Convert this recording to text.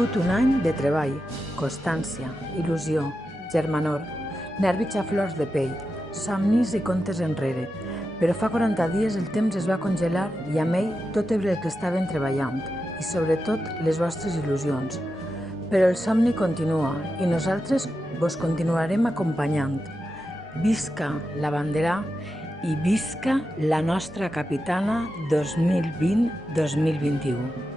sigut un any de treball, constància, il·lusió, germanor, nervis a flors de pell, somnis i contes enrere. Però fa 40 dies el temps es va congelar i amb ell tot el que estaven treballant i sobretot les vostres il·lusions. Però el somni continua i nosaltres vos continuarem acompanyant. Visca la bandera i visca la nostra capitana 2020-2021.